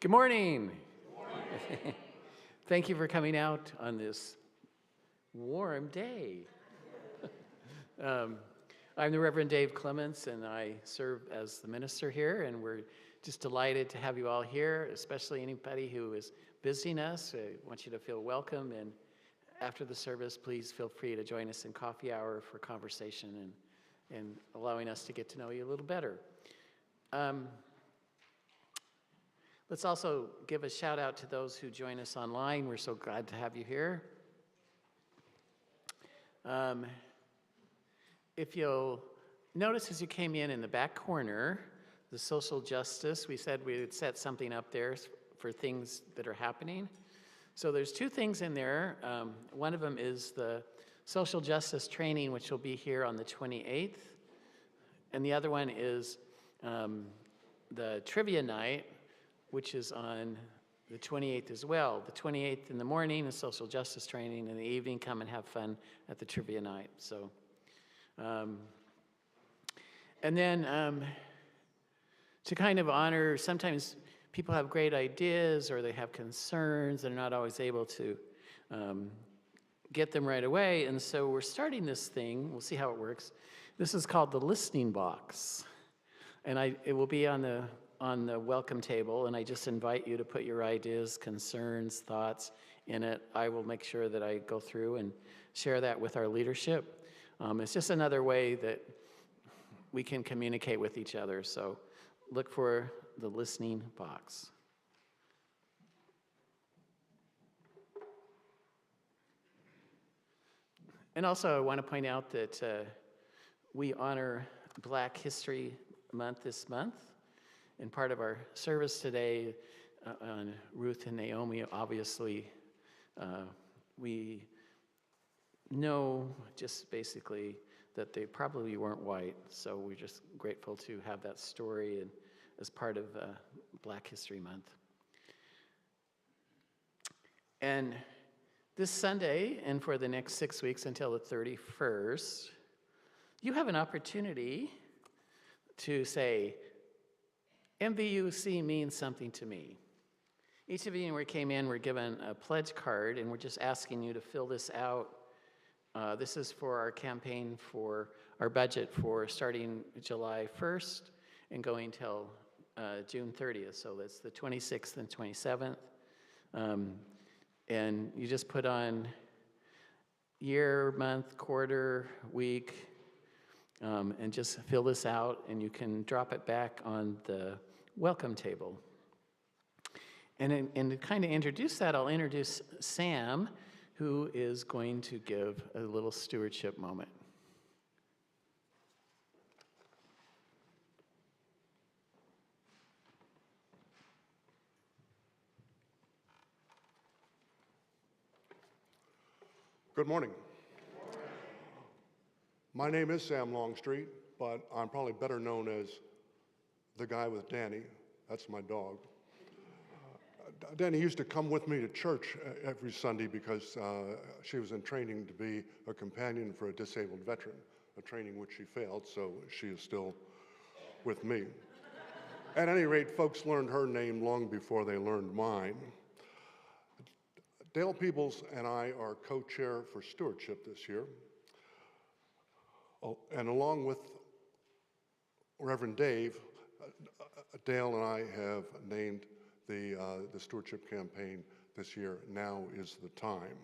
Good morning. Good morning. Thank you for coming out on this warm day. I'm the Reverend Dave Clements, and I serve as the minister here, and we're just delighted to have you all here, especially anybody who is visiting us. I want you to feel welcome, and after the service, please feel free to join us in coffee hour for conversation and allowing us to get to know you a little better. Let's also give a shout out to those who join us online. We're so glad to have you here. If you'll notice as you came in the back corner, the social justice, we said we would set something up there for things that are happening. So there's two things in there. One of them is the social justice training, which will be here on the 28th. And the other one is the trivia night, which is on the 28th as well. The 28th in the morning is social justice training. In the evening, come and have fun at the trivia night. So, and then to kind of honor, sometimes people have great ideas or they have concerns. They're not always able to get them right away. And so we're starting this thing. We'll see how it works. This is called the listening box. And it will be on the welcome table, and I just invite you to put your ideas, concerns, thoughts in it. I will make sure that I go through and share that with our leadership. It's just another way that we can communicate with each other. So look for the listening box. And also, I want to point out that we honor Black History Month this month. And part of our service today on Ruth and Naomi, obviously, we know just basically that they probably weren't white. So we're just grateful to have that story and as part of Black History Month. And this Sunday, and for the next 6 weeks until the 31st, you have an opportunity to say, MVUC means something to me. Each of you who came in were given a pledge card, and we're just asking you to fill this out. This is for our campaign for our budget for starting July 1st and going till June 30th. So that's the 26th and 27th. And you just put on year, month, quarter, week, and just fill this out, and you can drop it back on the welcome table. And to kind of introduce that, I'll introduce Sam, who is going to give a little stewardship moment. Good morning. My name is Sam Longstreet, but I'm probably better known as the guy with Danny. That's my dog. Danny used to come with me to church every Sunday because she was in training to be a companion for a disabled veteran, a training which she failed, so she is still with me. At any rate, folks learned her name long before they learned mine. Dale Peebles and I are co-chair for stewardship this year. Oh, and along with Reverend Dave, Dale and I have named the stewardship campaign this year, Now is the Time.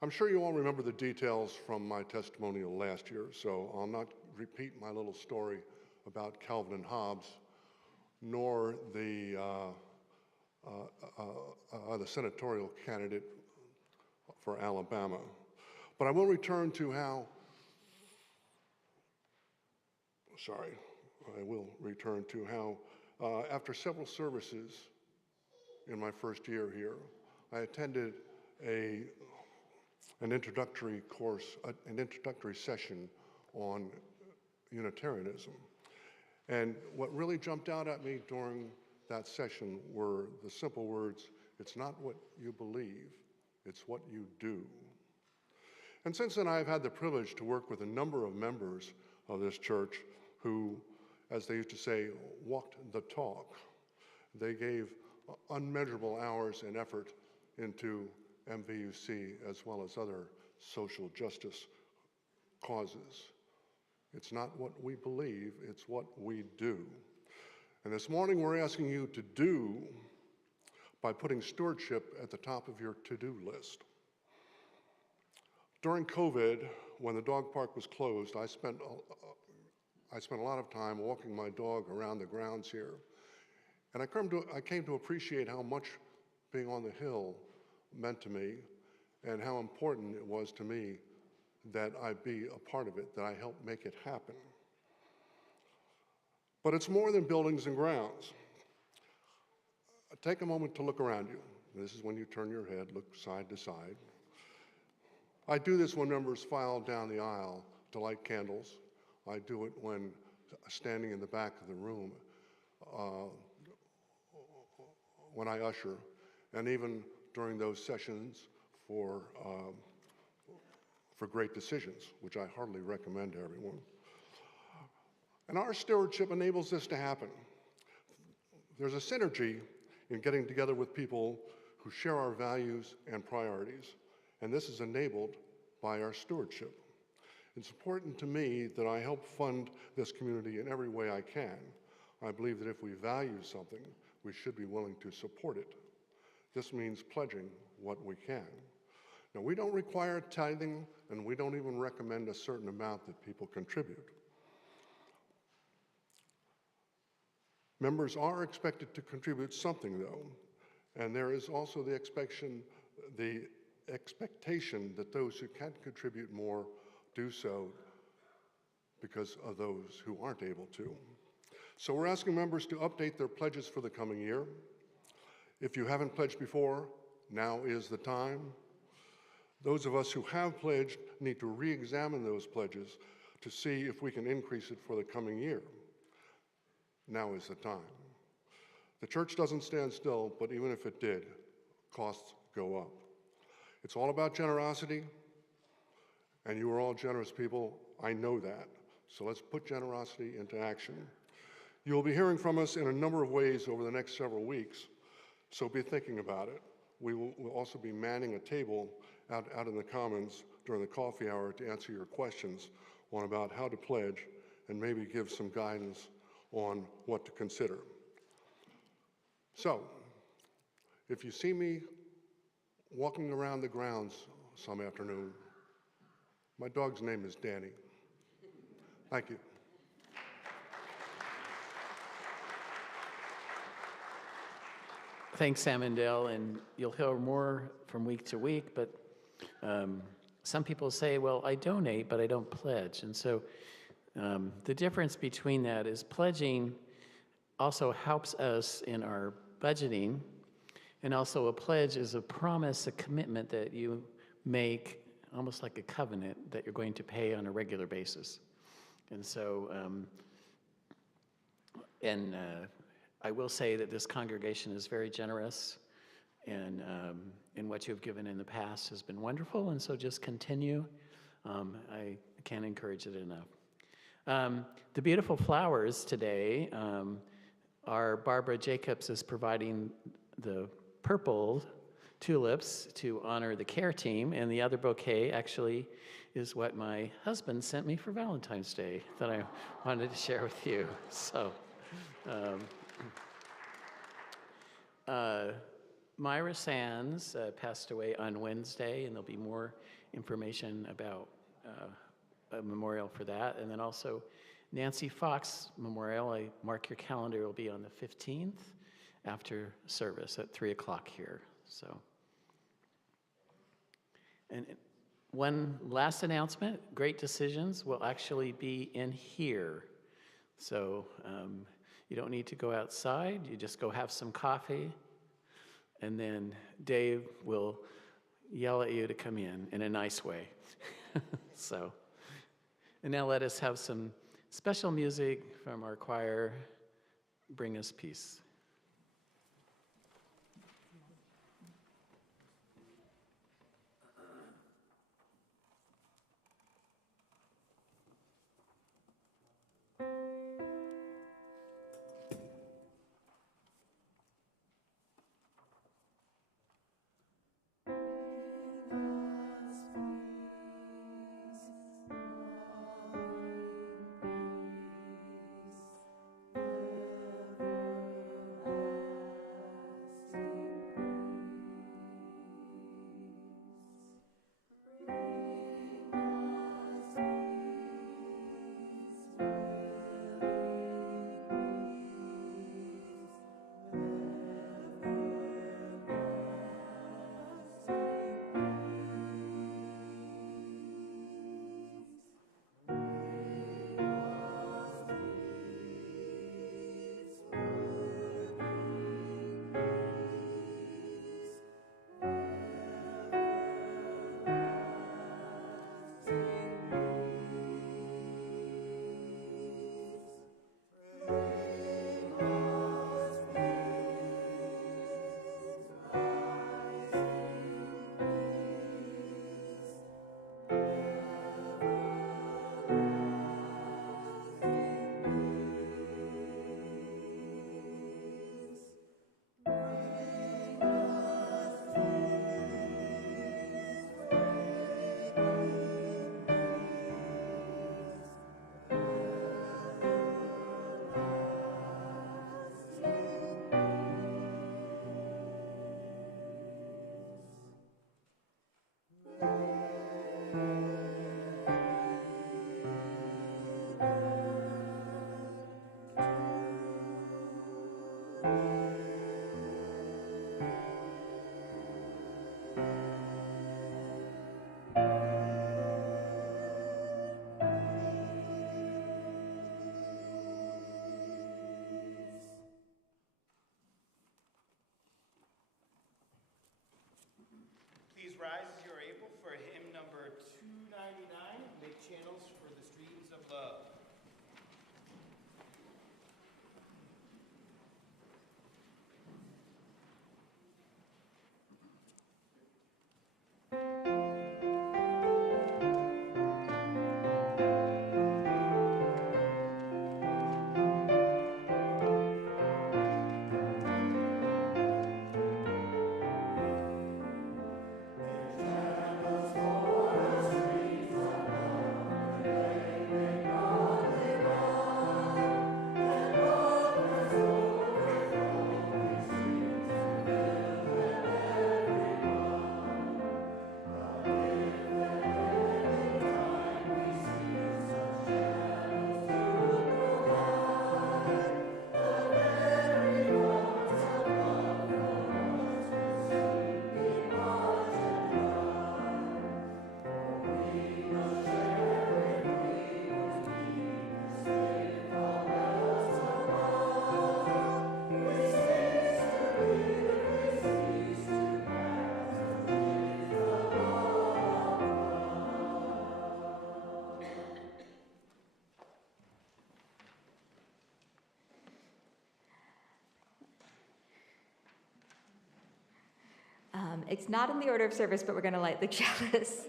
I'm sure you all remember the details from my testimonial last year, so I'll not repeat my little story about Calvin and Hobbes, nor the senatorial candidate for Alabama. But I will return to how, after several services in my first year here, I attended an introductory course, an introductory session on Unitarianism. And what really jumped out at me during that session were the simple words, it's not what you believe, it's what you do. And since then, I've had the privilege to work with a number of members of this church who, as they used to say, walked the talk. They gave unmeasurable hours and effort into MVUC as well as other social justice causes. It's not what we believe, it's what we do. And this morning we're asking you to do by putting stewardship at the top of your to-do list. During COVID, when the dog park was closed, I spent a lot of time walking my dog around the grounds here. And I came to appreciate how much being on the hill meant to me and how important it was to me that I be a part of it, that I help make it happen. But it's more than buildings and grounds. Take a moment to look around you. This is when you turn your head, look side to side. I do this when members file down the aisle to light candles. I do it when standing in the back of the room, when I usher, and even during those sessions for great decisions, which I heartily recommend to everyone. And our stewardship enables this to happen. There's a synergy in getting together with people who share our values and priorities, and this is enabled by our stewardship. It's important to me that I help fund this community in every way I can. I believe that if we value something, we should be willing to support it. This means pledging what we can. Now, we don't require tithing, and we don't even recommend a certain amount that people contribute. Members are expected to contribute something, though, and there is also the expectation that those who can contribute more do so because of those who aren't able to. So we're asking members to update their pledges for the coming year. If you haven't pledged before, now is the time. Those of us who have pledged need to re-examine those pledges to see if we can increase it for the coming year. Now is the time. The church doesn't stand still, but even if it did, costs go up. It's all about generosity, and you are all generous people. I know that. So let's put generosity into action. You'll be hearing from us in a number of ways over the next several weeks, so be thinking about it. We'll also be manning a table out in the Commons during the coffee hour to answer your questions on about how to pledge and maybe give some guidance on what to consider. So, if you see me walking around the grounds some afternoon, my dog's name is Danny. Thank you. Thanks, Sam and Dale, and you'll hear more from week to week, but some people say, well, I donate, but I don't pledge. And so the difference between that is pledging also helps us in our budgeting, and also a pledge is a promise, a commitment that you make, almost like a covenant, that you're going to pay on a regular basis. And so, I will say that this congregation is very generous, and what you've given in the past has been wonderful, and so just continue. I can't encourage it enough. The beautiful flowers today, our Barbara Jacobs is providing the purple tulips to honor the care team, and the other bouquet actually is what my husband sent me for Valentine's Day that I wanted to share with you. So, Myra Sands passed away on Wednesday, and there'll be more information about a memorial for that. And then also Nancy Fox Memorial, I mark your calendar, will be on the 15th after service at 3 o'clock here. So, and one last announcement, Great Decisions will actually be in here. So you don't need to go outside, you just go have some coffee, and then Dave will yell at you to come in a nice way. So, and now let us have some special music from our choir, Bring Us Peace. for hymn number 299, Make Channels for the Streams of Love. It's not in the order of service, but we're going to light the chalice.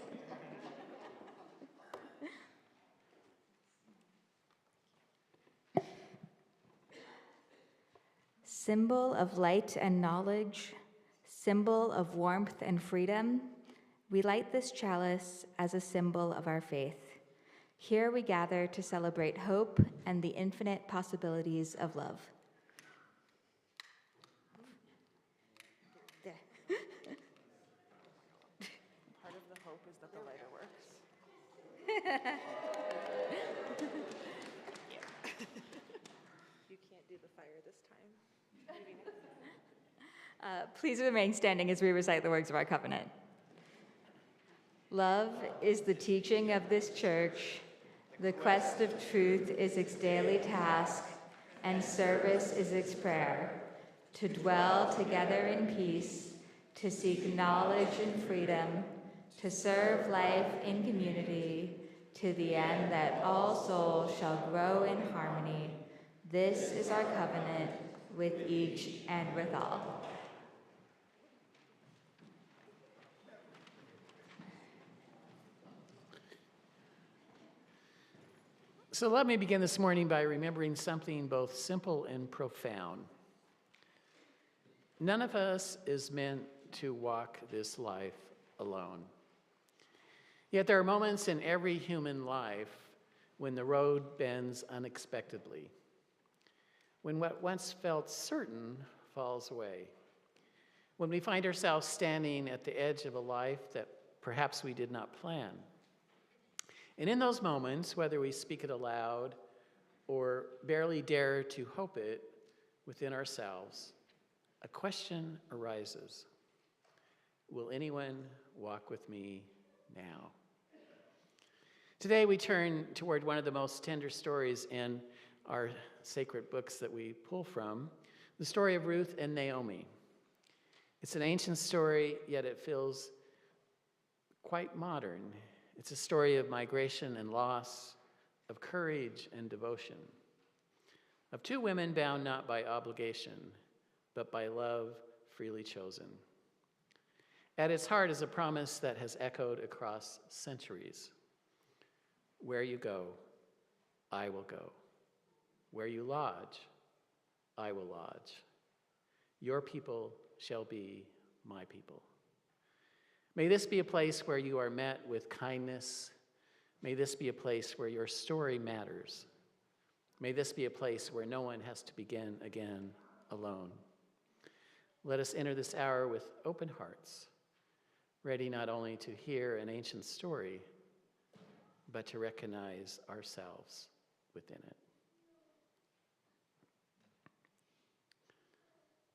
Symbol of light and knowledge, symbol of warmth and freedom, we light this chalice as a symbol of our faith. Here we gather to celebrate hope and the infinite possibilities of love. Part of the hope is that the lighter works. You can't do the fire this time. Maybe next time. Please remain standing as we recite the words of our covenant. Love is the teaching of this church. The quest of truth is its daily task, and service is its prayer. To dwell together in peace, to seek knowledge and freedom, to serve life in community, to the end that all souls shall grow in harmony. This is our covenant with each and with all. So let me begin this morning by remembering something both simple and profound. None of us is meant to walk this life alone. Yet there are moments in every human life when the road bends unexpectedly, when what once felt certain falls away, when we find ourselves standing at the edge of a life that perhaps we did not plan. And in those moments, whether we speak it aloud or barely dare to hope it within ourselves, a question arises. Will anyone walk with me now? Today we turn toward one of the most tender stories in our sacred books that we pull from, the story of Ruth and Naomi. It's an ancient story, yet it feels quite modern. It's a story of migration and loss, of courage and devotion, of two women bound not by obligation, but by love freely chosen. At its heart is a promise that has echoed across centuries. Where you go, I will go. Where you lodge, I will lodge. Your people shall be my people. May this be a place where you are met with kindness. May this be a place where your story matters. May this be a place where no one has to begin again alone. Let us enter this hour with open hearts, ready not only to hear an ancient story, but to recognize ourselves within it.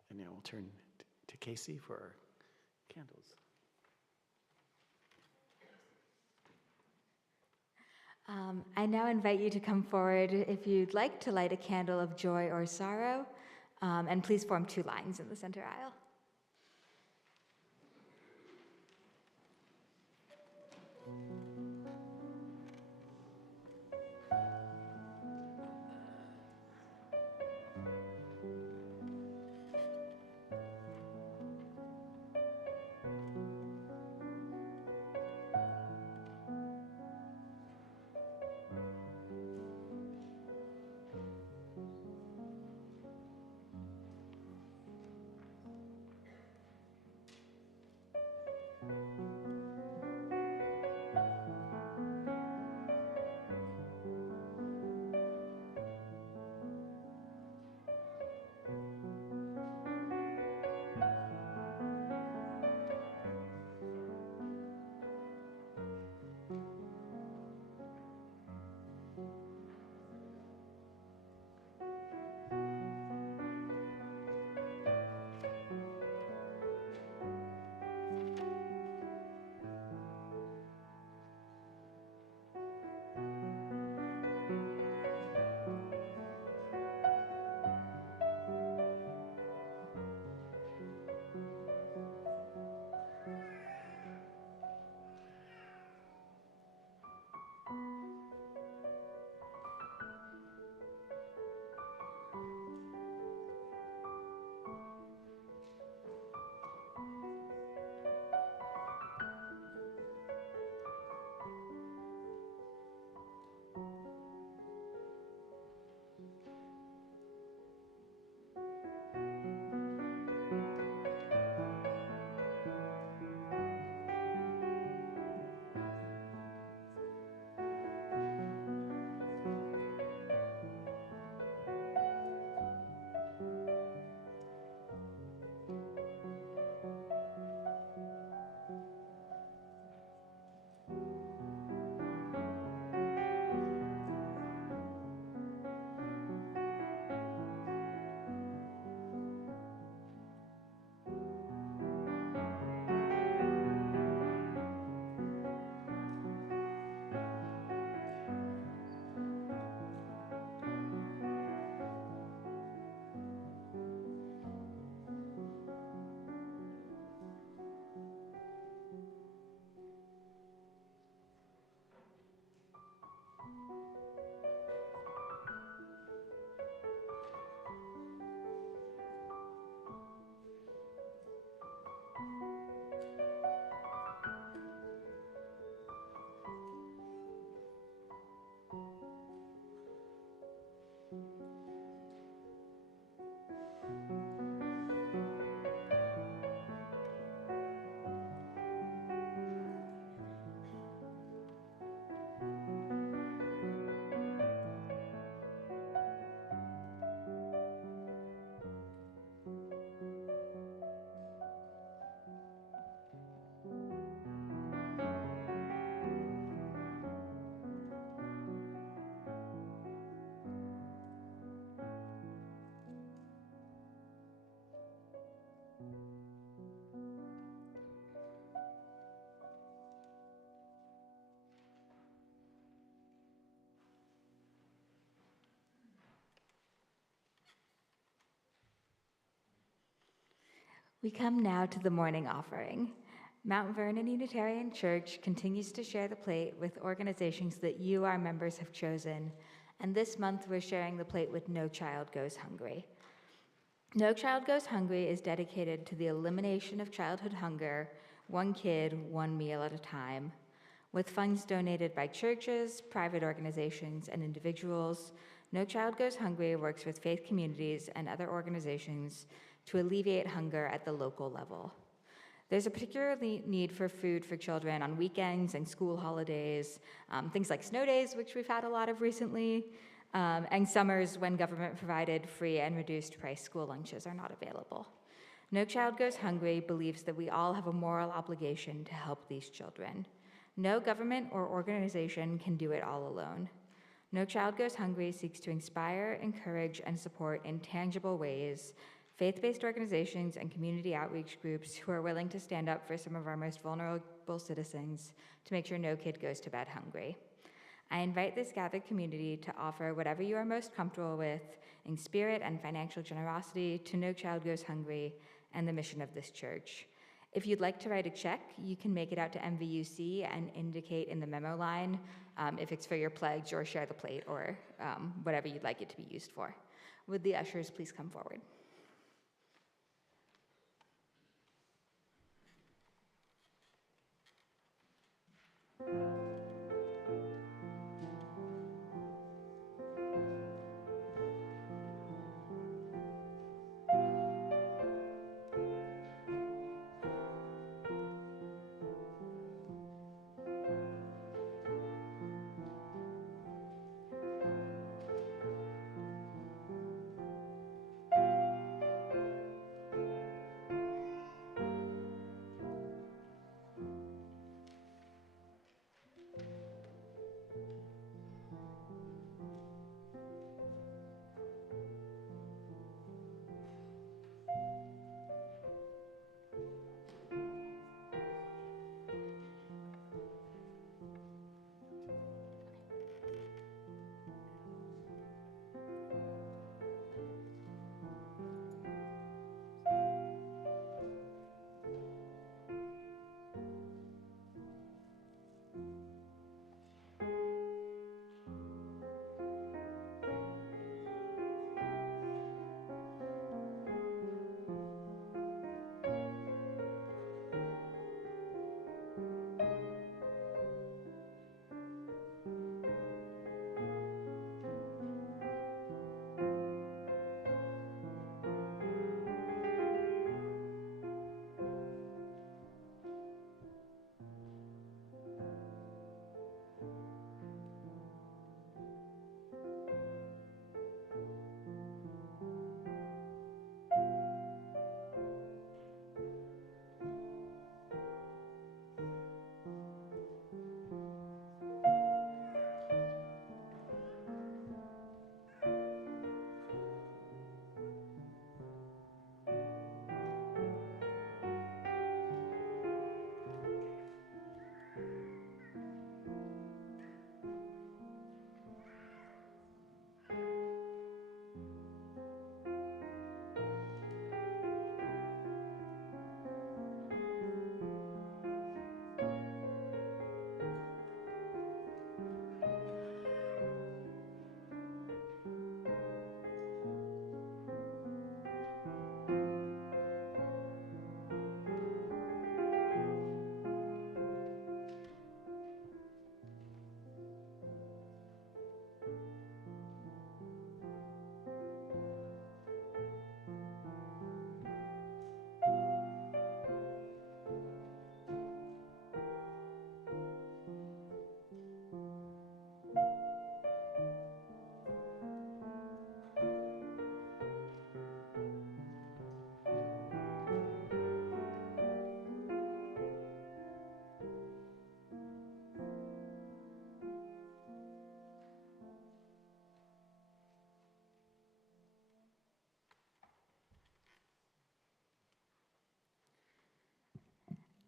And now we'll turn to Casey for our candles. I now invite you to come forward if you'd like to light a candle of joy or sorrow, and please form two lines in the center aisle. We come now to the morning offering. Mount Vernon Unitarian Church continues to share the plate with organizations that you, our members, have chosen, and this month we're sharing the plate with No Child Goes Hungry. No Child Goes Hungry is dedicated to the elimination of childhood hunger, one kid, one meal at a time. With funds donated by churches, private organizations, and individuals, No Child Goes Hungry works with faith communities and other organizations to alleviate hunger at the local level. There's a particular need for food for children on weekends and school holidays, things like snow days, which we've had a lot of recently, and summers when government-provided free and reduced-price school lunches are not available. No Child Goes Hungry believes that we all have a moral obligation to help these children. No government or organization can do it all alone. No Child Goes Hungry seeks to inspire, encourage, and support in tangible ways faith-based organizations and community outreach groups who are willing to stand up for some of our most vulnerable citizens to make sure no kid goes to bed hungry. I invite this gathered community to offer whatever you are most comfortable with in spirit and financial generosity to No Child Goes Hungry and the mission of this church. If you'd like to write a check, you can make it out to MVUC and indicate in the memo line if it's for your pledge or share the plate or whatever you'd like it to be used for. Would the ushers please come forward?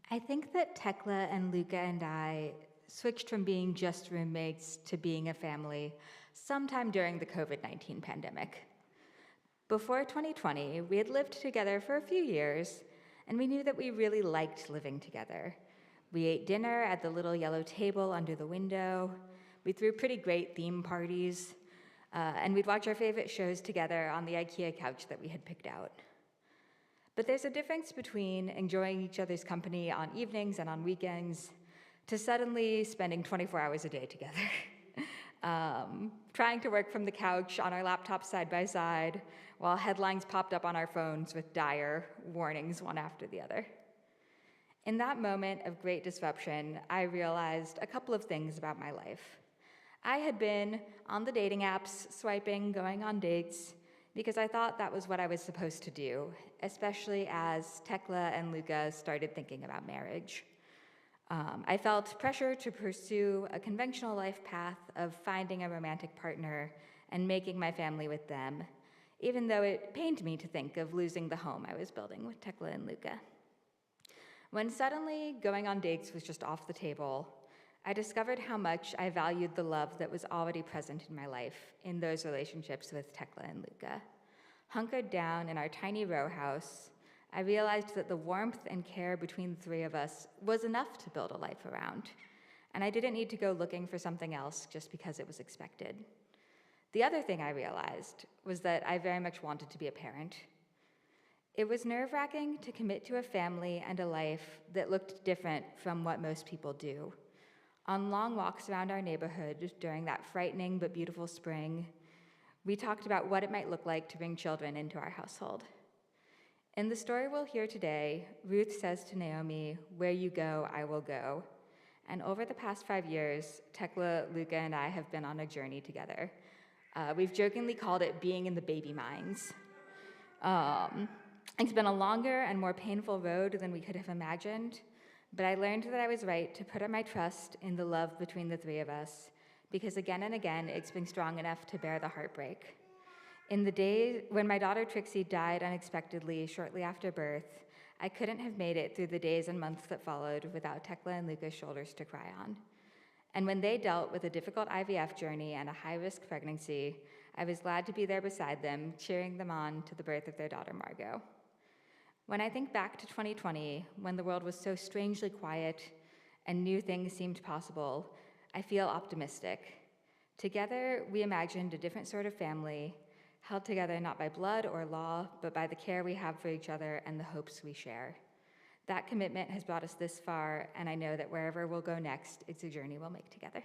I think that Tekla and Luca and I switched from being just roommates to being a family sometime during the COVID-19 pandemic. Before 2020, we had lived together for a few years, and we knew that we really liked living together. We ate dinner at the little yellow table under the window. We threw pretty great theme parties, and we'd watch our favorite shows together on the IKEA couch that we had picked out. But there's a difference between enjoying each other's company on evenings and on weekends to suddenly spending 24 hours a day together. Trying to work from the couch on our laptops side by side while headlines popped up on our phones with dire warnings one after the other. In that moment of great disruption, I realized a couple of things about my life. I had been on the dating apps, swiping, going on dates, because I thought that was what I was supposed to do, especially as Tekla and Luca started thinking about marriage. I felt pressure to pursue a conventional life path of finding a romantic partner and making my family with them, even though it pained me to think of losing the home I was building with Tekla and Luca. When suddenly going on dates was just off the table, I discovered how much I valued the love that was already present in my life in those relationships with Tekla and Luca. Hunkered down in our tiny row house, I realized that the warmth and care between the three of us was enough to build a life around, and I didn't need to go looking for something else just because it was expected. The other thing I realized was that I very much wanted to be a parent. It was nerve-wracking to commit to a family and a life that looked different from what most people do. On long walks around our neighborhood during that frightening but beautiful spring, we talked about what it might look like to bring children into our household. In the story we'll hear today, Ruth says to Naomi, "Where you go, I will go." And over the past 5 years, Tekla, Luca, and I have been on a journey together. We've jokingly called it being in the baby mines. It's been a longer and more painful road than we could have imagined, but I learned that I was right to put my trust in the love between the three of us, because again and again, it's been strong enough to bear the heartbreak. In the days when my daughter Trixie died unexpectedly shortly after birth, I couldn't have made it through the days and months that followed without Tekla and Luca's shoulders to cry on. And when they dealt with a difficult IVF journey and a high-risk pregnancy, I was glad to be there beside them, cheering them on to the birth of their daughter Margot. When I think back to 2020, when the world was so strangely quiet and new things seemed possible, I feel optimistic. Together, we imagined a different sort of family, held together not by blood or law, but by the care we have for each other and the hopes we share. That commitment has brought us this far, and I know that wherever we'll go next, it's a journey we'll make together.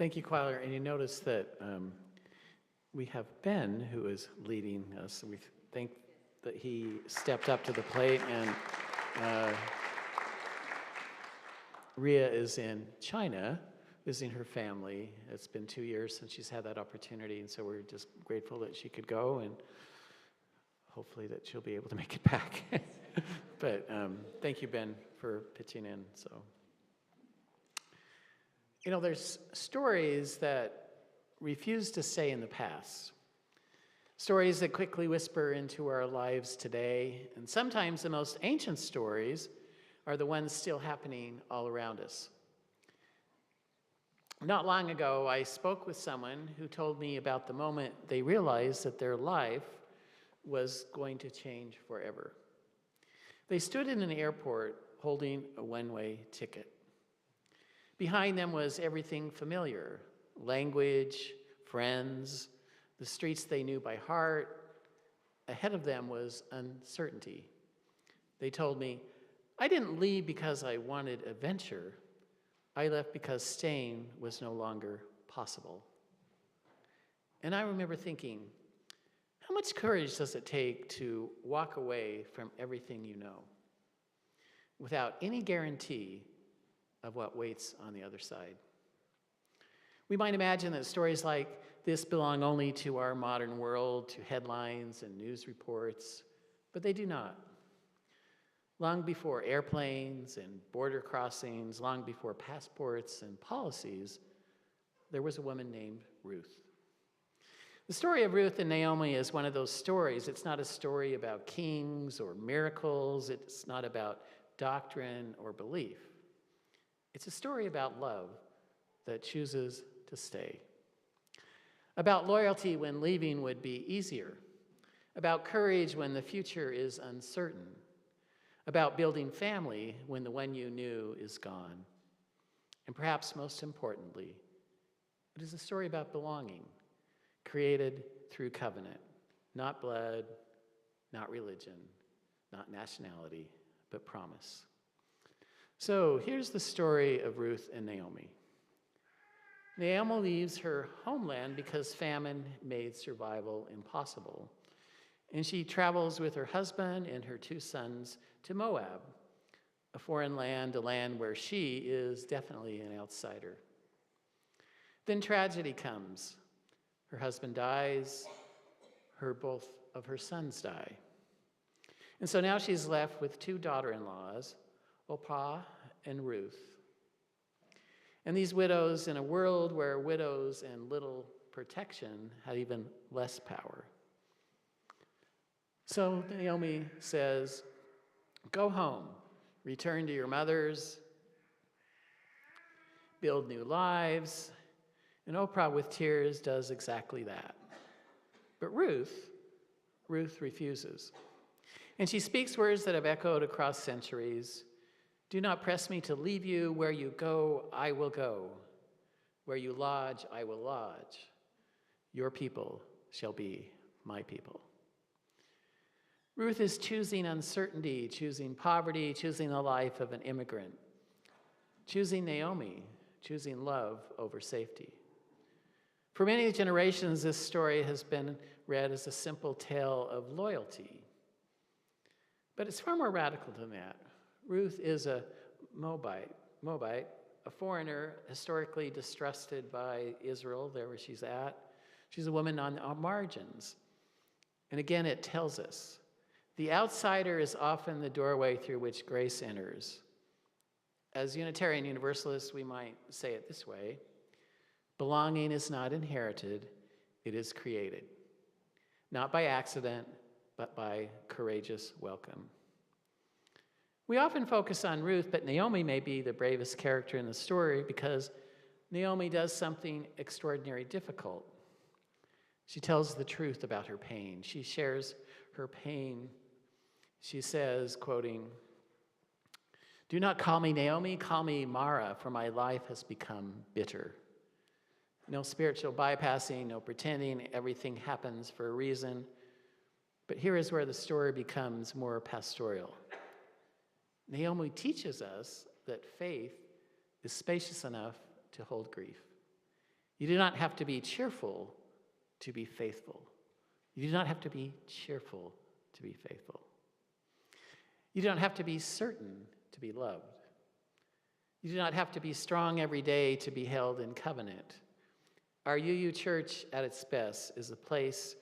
Thank you, choir. And you notice that we have Ben who is leading us. We think that he stepped up to the plate, and Ria is in China visiting her family. It's been 2 years since she's had that opportunity, and so we're just grateful that she could go, and hopefully that she'll be able to make it back. But thank you, Ben, for pitching in. So, you know, there's stories that refuse to stay in the past. Stories that quickly whisper into our lives today, and sometimes the most ancient stories are the ones still happening all around us. Not long ago, I spoke with someone who told me about the moment they realized that their life was going to change forever. They stood in an airport holding a one-way ticket. Behind them was everything familiar: language, friends, the streets they knew by heart. Ahead of them was uncertainty. They told me, "I didn't leave because I wanted adventure. I left because staying was no longer possible." And I remember thinking, how much courage does it take to walk away from everything you know without any guarantee of what waits on the other side? We might imagine that stories like this belong only to our modern world, to headlines and news reports, but they do not. Long before airplanes and border crossings, long before passports and policies, there was a woman named Ruth. The story of Ruth and Naomi is one of those stories. It's not a story about kings or miracles. It's not about doctrine or belief. It's a story about love that chooses to stay. About loyalty when leaving would be easier. About courage when the future is uncertain. About building family when the one you knew is gone. And perhaps most importantly, it is a story about belonging, created through covenant, not blood, not religion, not nationality, but promise. So here's the story of Ruth and Naomi. Naomi leaves her homeland because famine made survival impossible. And she travels with her husband and her 2 sons to Moab, a foreign land, a land where she is definitely an outsider. Then tragedy comes. Her husband dies, both of her sons die. And so now she's left with 2 daughter-in-laws, Orpah and Ruth. And these widows, in a world where widows and little protection had even less power. So Naomi says, "Go home, return to your mothers, build new lives." And Oprah, with tears, does exactly that. But Ruth refuses. And she speaks words that have echoed across centuries. "Do not press me to leave you. Where you go, I will go. Where you lodge, I will lodge. Your people shall be my people." Ruth is choosing uncertainty, choosing poverty, choosing the life of an immigrant, choosing Naomi, choosing love over safety. For many generations, this story has been read as a simple tale of loyalty. But it's far more radical than that. Ruth is a Moabite, a foreigner historically distrusted by Israel, there where she's at. She's a woman on our margins. And again, it tells us, the outsider is often the doorway through which grace enters. As Unitarian Universalists, we might say it this way: belonging is not inherited, it is created. Not by accident, but by courageous welcome. We often focus on Ruth, but Naomi may be the bravest character in the story because Naomi does something extraordinarily difficult. She tells the truth about her pain. She shares her pain. She says, quoting, "Do not call me Naomi, call me Mara, for my life has become bitter." No spiritual bypassing, no pretending, everything happens for a reason. But here is where the story becomes more pastoral. Naomi teaches us that faith is spacious enough to hold grief. You do not have to be cheerful to be faithful. You do not have to be cheerful to be faithful. You don't have to be certain to be loved. You do not have to be strong every day to be held in covenant. Our UU Church at its best is a place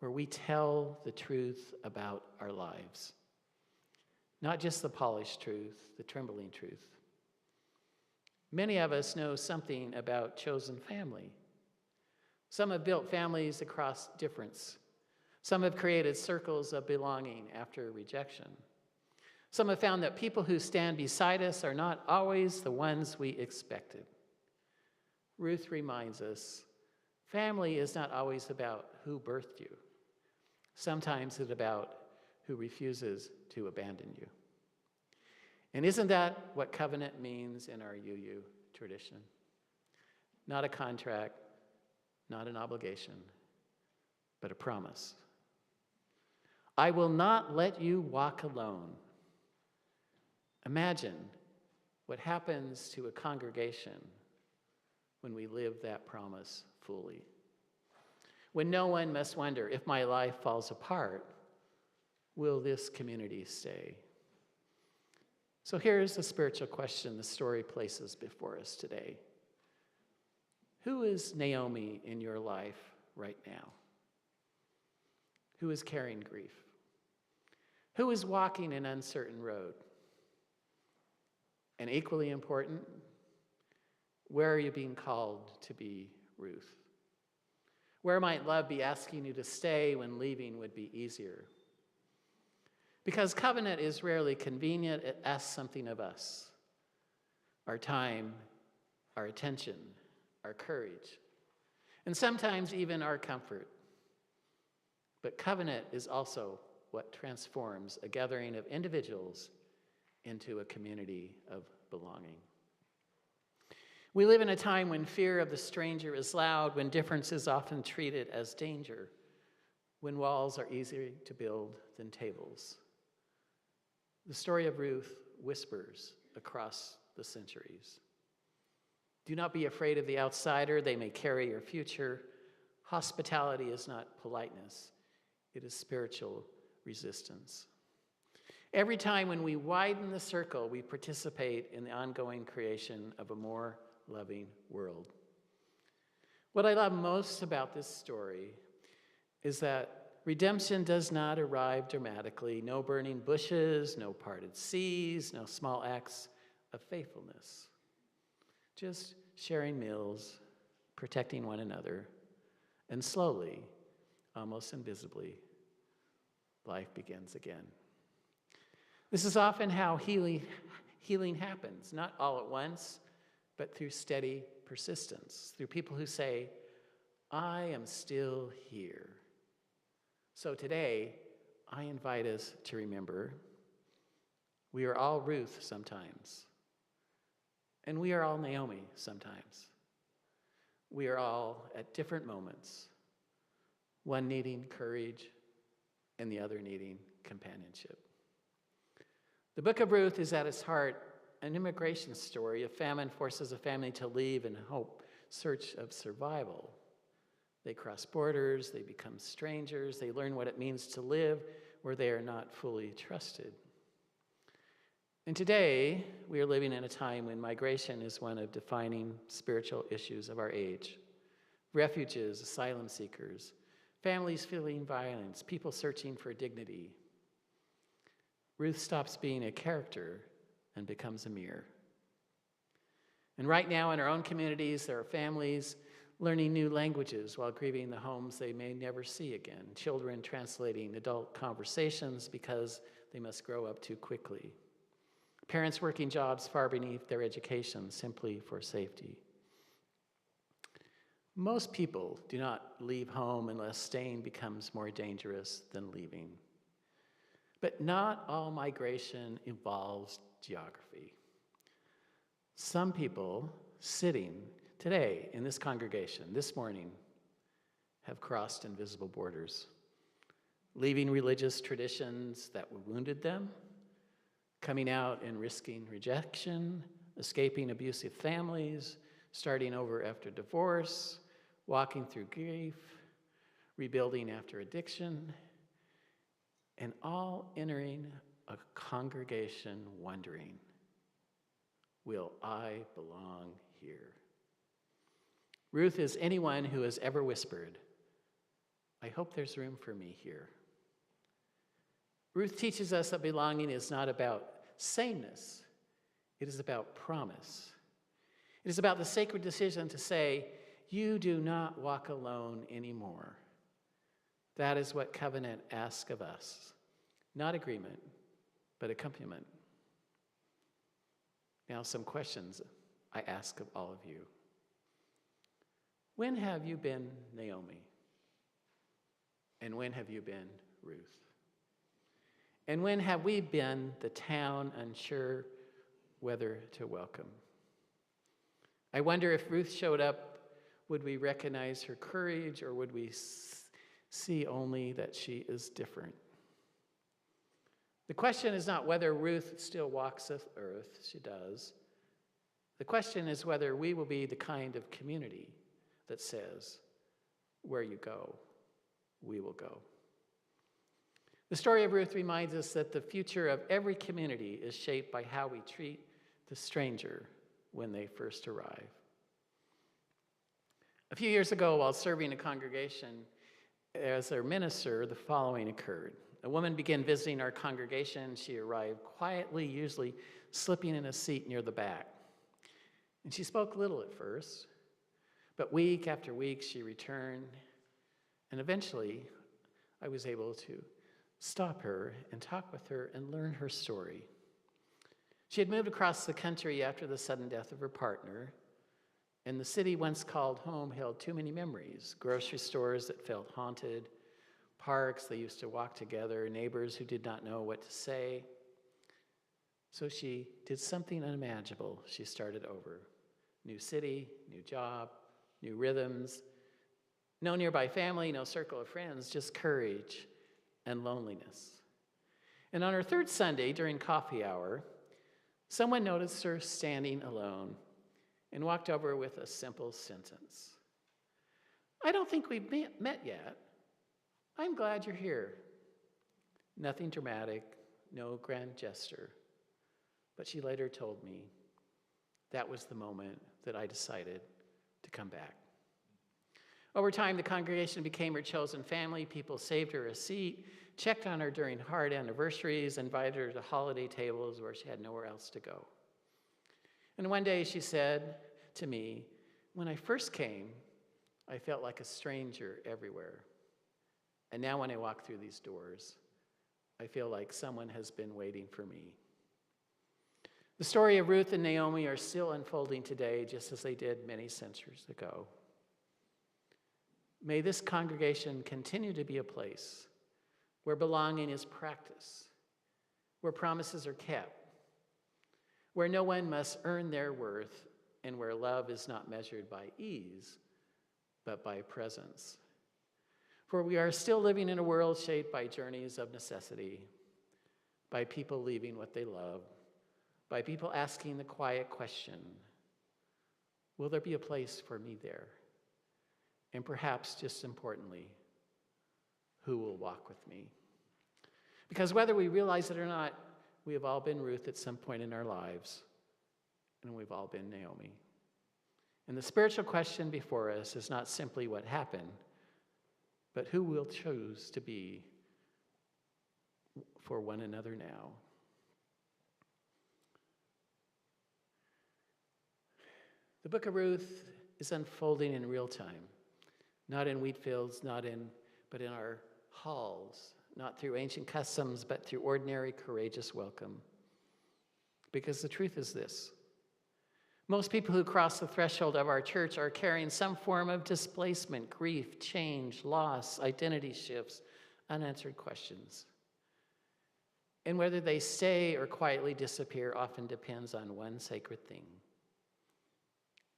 where we tell the truth about our lives. Not just the polished truth, the trembling truth. Many of us know something about chosen family. Some have built families across difference. Some have created circles of belonging after rejection. Some have found that people who stand beside us are not always the ones we expected. Ruth reminds us, family is not always about who birthed you. Sometimes it's about who refuses to abandon you. And isn't that what covenant means in our UU tradition? Not a contract, not an obligation, but a promise. I will not let you walk alone. Imagine what happens to a congregation when we live that promise fully. When no one must wonder, if my life falls apart, will this community stay? So here's the spiritual question the story places before us today. Who is Naomi in your life right now? Who is carrying grief? Who is walking an uncertain road? And equally important, where are you being called to be Ruth? Where might love be asking you to stay when leaving would be easier? Because covenant is rarely convenient, it asks something of us. Our time, our attention, our courage, and sometimes even our comfort. But covenant is also what transforms a gathering of individuals into a community of belonging. We live in a time when fear of the stranger is loud, when difference is often treated as danger, when walls are easier to build than tables. The story of Ruth whispers across the centuries. Do not be afraid of the outsider. They may carry your future. Hospitality is not politeness. It is spiritual resistance. Every time when we widen the circle, we participate in the ongoing creation of a more loving world. What I love most about this story is that redemption does not arrive dramatically. No burning bushes, no parted seas, no small acts of faithfulness. Just sharing meals, protecting one another, and slowly, almost invisibly, life begins again. This is often how healing happens, not all at once, but through steady persistence, through people who say, I am still here. So today, I invite us to remember we are all Ruth sometimes, and we are all Naomi sometimes. We are all at different moments, one needing courage and the other needing companionship. The book of Ruth is at its heart an immigration story. A famine forces a family to leave in search of survival. They cross borders, they become strangers, they learn what it means to live where they are not fully trusted. And today, we are living in a time when migration is one of defining spiritual issues of our age. Refugees, asylum seekers, families feeling violence, people searching for dignity. Ruth stops being a character and becomes a mirror. And right now in our own communities, there are families learning new languages while grieving the homes they may never see again. Children translating adult conversations because they must grow up too quickly. Parents working jobs far beneath their education simply for safety. Most people do not leave home unless staying becomes more dangerous than leaving. But not all migration involves geography. Some people sitting today in this congregation, this morning, have crossed invisible borders, leaving religious traditions that wounded them, coming out and risking rejection, escaping abusive families, starting over after divorce, walking through grief, rebuilding after addiction, and all entering a congregation wondering, will I belong here? Ruth is anyone who has ever whispered, I hope there's room for me here. Ruth teaches us that belonging is not about sameness. It is about promise. It is about the sacred decision to say, you do not walk alone anymore. That is what covenant asks of us. Not agreement, but accompaniment. Now, some questions I ask of all of you. When have you been Naomi? And when have you been Ruth? And when have we been the town unsure whether to welcome? I wonder if Ruth showed up, would we recognize her courage, or would we see only that she is different? The question is not whether Ruth still walks the earth, she does. The question is whether we will be the kind of community that says, where you go, we will go. The story of Ruth reminds us that the future of every community is shaped by how we treat the stranger when they first arrive. A few years ago, while serving a congregation as their minister, the following occurred. A woman began visiting our congregation. She arrived quietly, usually slipping in a seat near the back. And she spoke little at first, but week after week she returned, and eventually I was able to stop her and talk with her and learn her story. She had moved across the country after the sudden death of her partner, and the city once called home held too many memories. Grocery stores that felt haunted, parks they used to walk together, neighbors who did not know what to say. So she did something unimaginable. She started over. New city, new job, new rhythms, no nearby family, no circle of friends, just courage and loneliness. And on her third Sunday during coffee hour, someone noticed her standing alone and walked over with a simple sentence. I don't think we've met yet. I'm glad you're here. Nothing dramatic, no grand gesture. But she later told me that was the moment that I decided to come back. Over time, the congregation became her chosen family. People saved her a seat, checked on her during hard anniversaries, invited her to holiday tables where she had nowhere else to go. And one day she said to me, when I first came, I felt like a stranger everywhere. And now when I walk through these doors, I feel like someone has been waiting for me. The story of Ruth and Naomi are still unfolding today, just as they did many centuries ago. May this congregation continue to be a place where belonging is practiced, where promises are kept, where no one must earn their worth, and where love is not measured by ease, but by presence. For we are still living in a world shaped by journeys of necessity, by people leaving what they love, by people asking the quiet question, will there be a place for me there? And perhaps, just importantly, who will walk with me? Because whether we realize it or not, we have all been Ruth at some point in our lives, and we've all been Naomi. And the spiritual question before us is not simply what happened, but who will choose to be for one another now. The book of Ruth is unfolding in real time, not in wheat fields, but in our halls, not through ancient customs, but through ordinary, courageous welcome. Because the truth is this: most people who cross the threshold of our church are carrying some form of displacement, grief, change, loss, identity shifts, unanswered questions. And whether they stay or quietly disappear often depends on one sacred thing.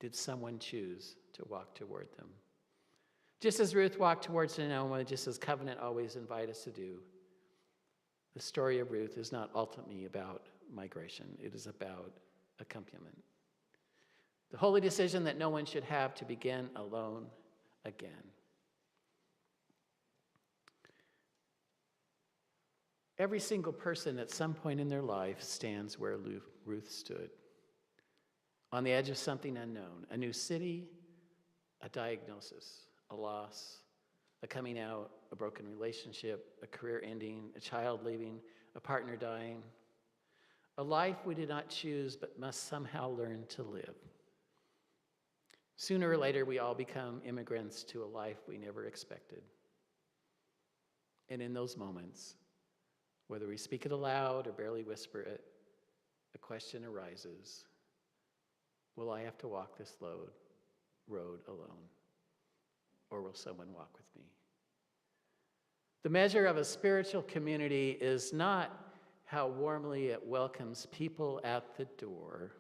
Did someone choose to walk toward them? Just as Ruth walked towards Naomi, just as covenant always invites us to do, the story of Ruth is not ultimately about migration. It is about accompaniment. The holy decision that no one should have to begin alone again. Every single person at some point in their life stands where Ruth stood, on the edge of something unknown, a new city, a diagnosis, a loss, a coming out, a broken relationship, a career ending, a child leaving, a partner dying, a life we did not choose but must somehow learn to live. Sooner or later, we all become immigrants to a life we never expected. And in those moments, whether we speak it aloud or barely whisper it, a question arises. Will I have to walk this road alone? Or will someone walk with me? The measure of a spiritual community is not how warmly it welcomes people at the door,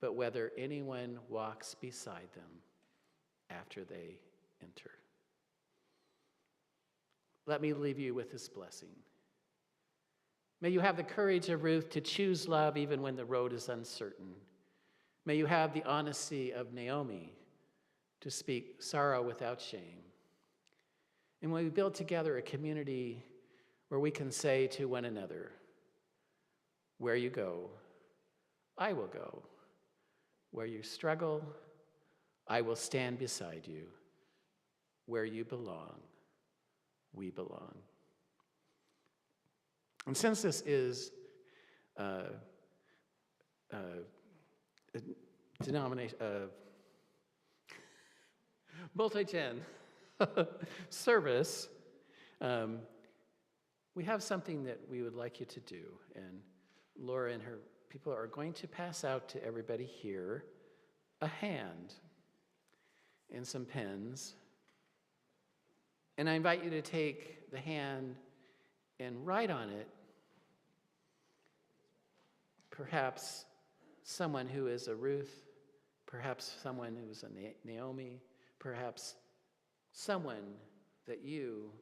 but whether anyone walks beside them after they enter. Let me leave you with this blessing. May you have the courage of Ruth to choose love even when the road is uncertain. May you have the honesty of Naomi to speak sorrow without shame. And when we build together a community where we can say to one another, where you go, I will go. Where you struggle, I will stand beside you. Where you belong, we belong. And since this is a denomination, multi-gen service, we have something that we would like you to do. And Laura and her people are going to pass out to everybody here a hand and some pens. And I invite you to take the hand and write on it perhaps someone who is a Ruth, perhaps someone who is a Naomi, perhaps someone that you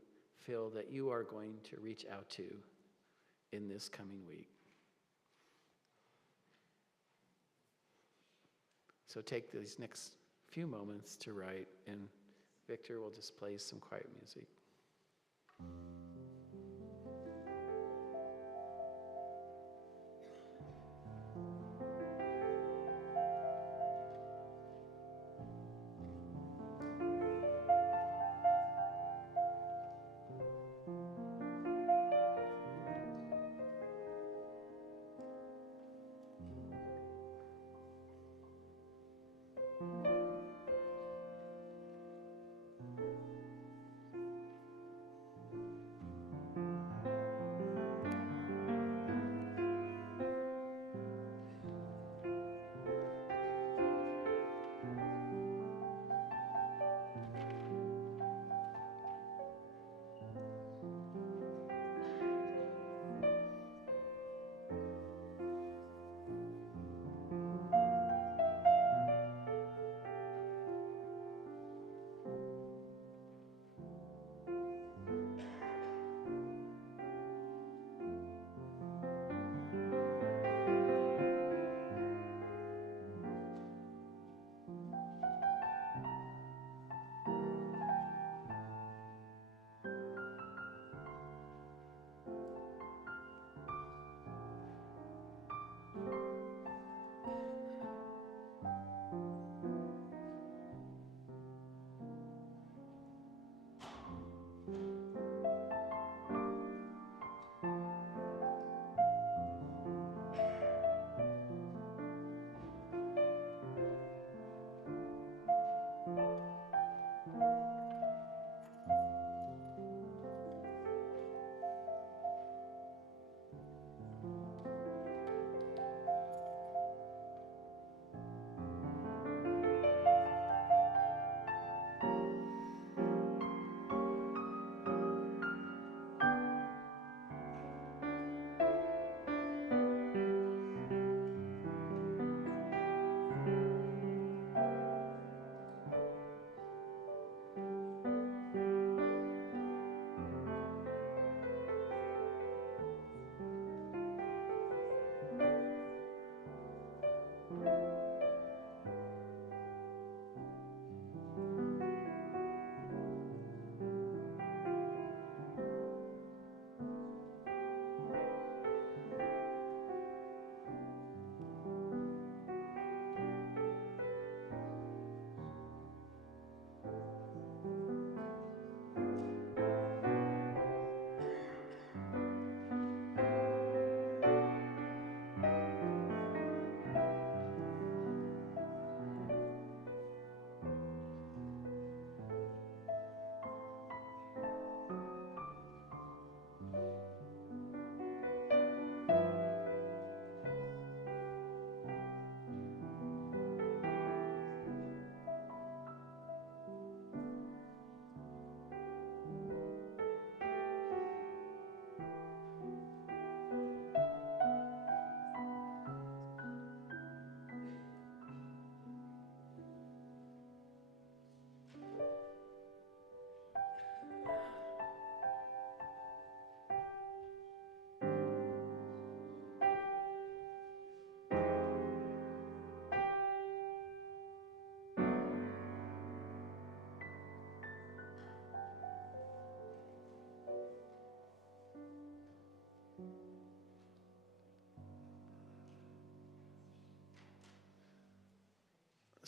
feel that you are going to reach out to in this coming week. So take these next few moments to write, and Victor will just play some quiet music.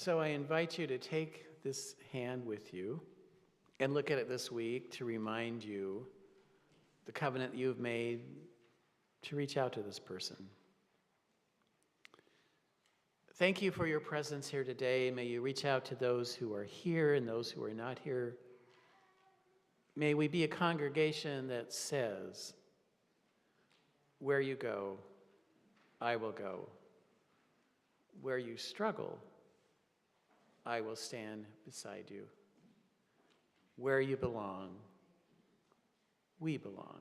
So I invite you to take this hand with you and look at it this week to remind you the covenant you've made to reach out to this person. Thank you for your presence here today. May you reach out to those who are here and those who are not here. May we be a congregation that says, where you go, I will go. Where you struggle, I will stand beside you. Where you belong, we belong.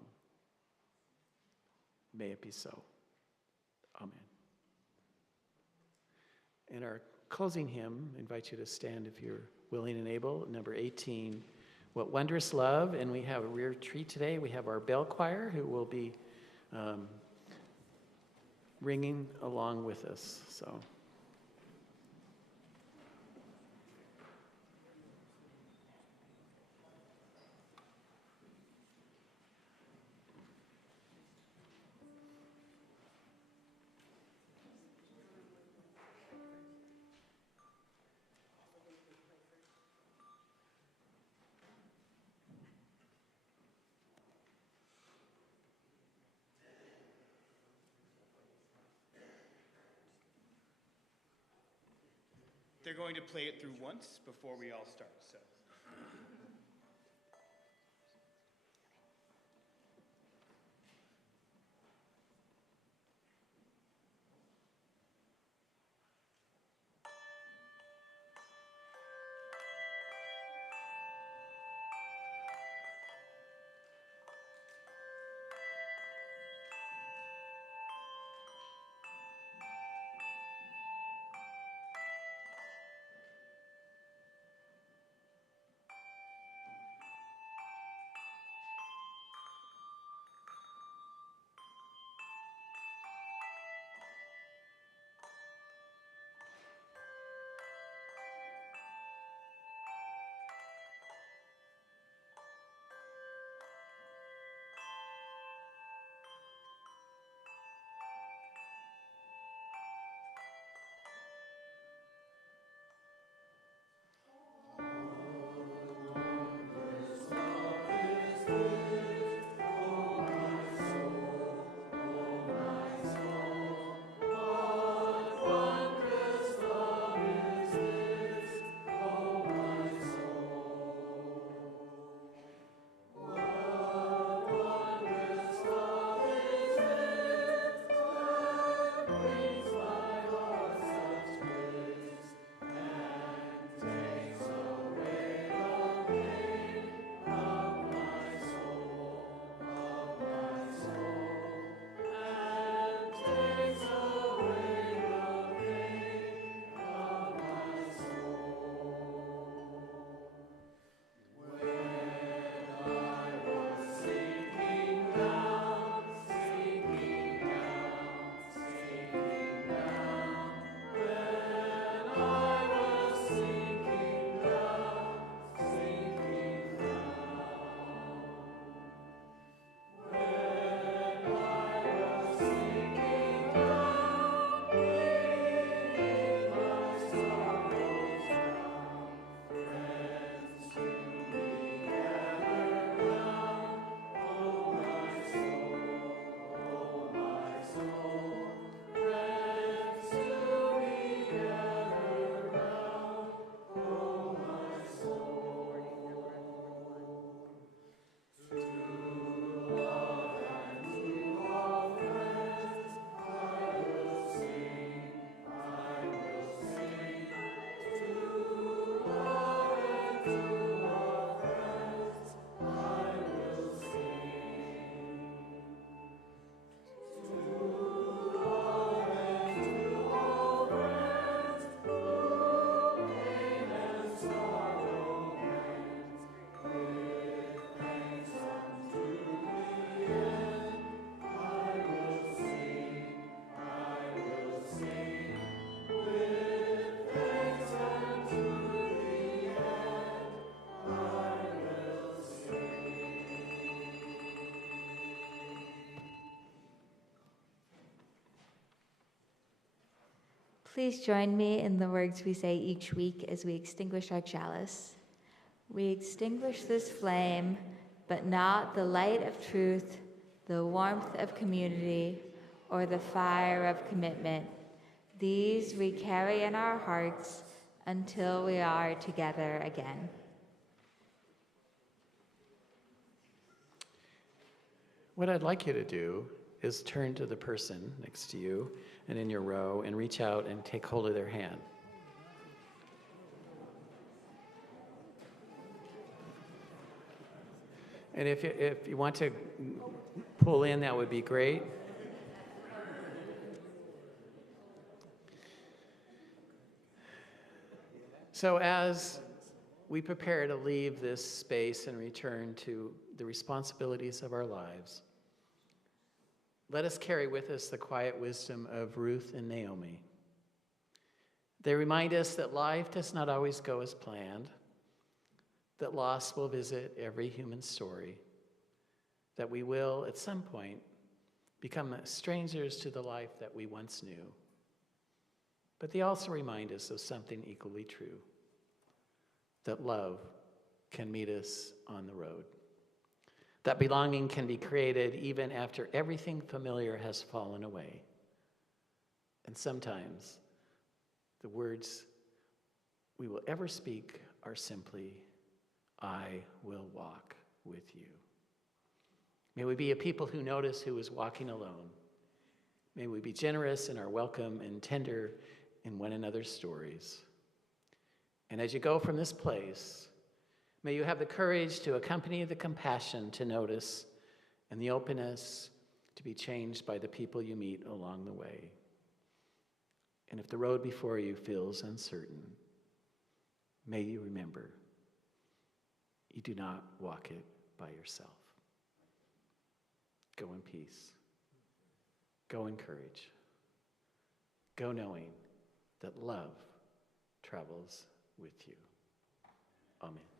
May it be so. Amen. In our closing hymn, I invite you to stand if you're willing and able. Number 18, What Wondrous Love. And we have a rear treat today. We have our bell choir who will be ringing along with us. So. They're going to play it through once before we all start, so. Please join me in the words we say each week as we extinguish our chalice. We extinguish this flame, but not the light of truth, the warmth of community, or the fire of commitment. These we carry in our hearts until we are together again. What I'd like you to do is turn to the person next to you and in your row and reach out and take hold of their hand. And if you want to pull in, that would be great. So as we prepare to leave this space and return to the responsibilities of our lives, let us carry with us the quiet wisdom of Ruth and Naomi. They remind us that life does not always go as planned, that loss will visit every human story, that we will, at some point, become strangers to the life that we once knew. But they also remind us of something equally true, that love can meet us on the road, that belonging can be created even after everything familiar has fallen away. And sometimes the words we will ever speak are simply, I will walk with you. May we be a people who notice who is walking alone. May we be generous in our welcome and tender in one another's stories. And as you go from this place, may you have the courage to accompany the compassion to notice and the openness to be changed by the people you meet along the way. And if the road before you feels uncertain, may you remember you do not walk it by yourself. Go in peace. Go in courage. Go knowing that love travels with you. Amen.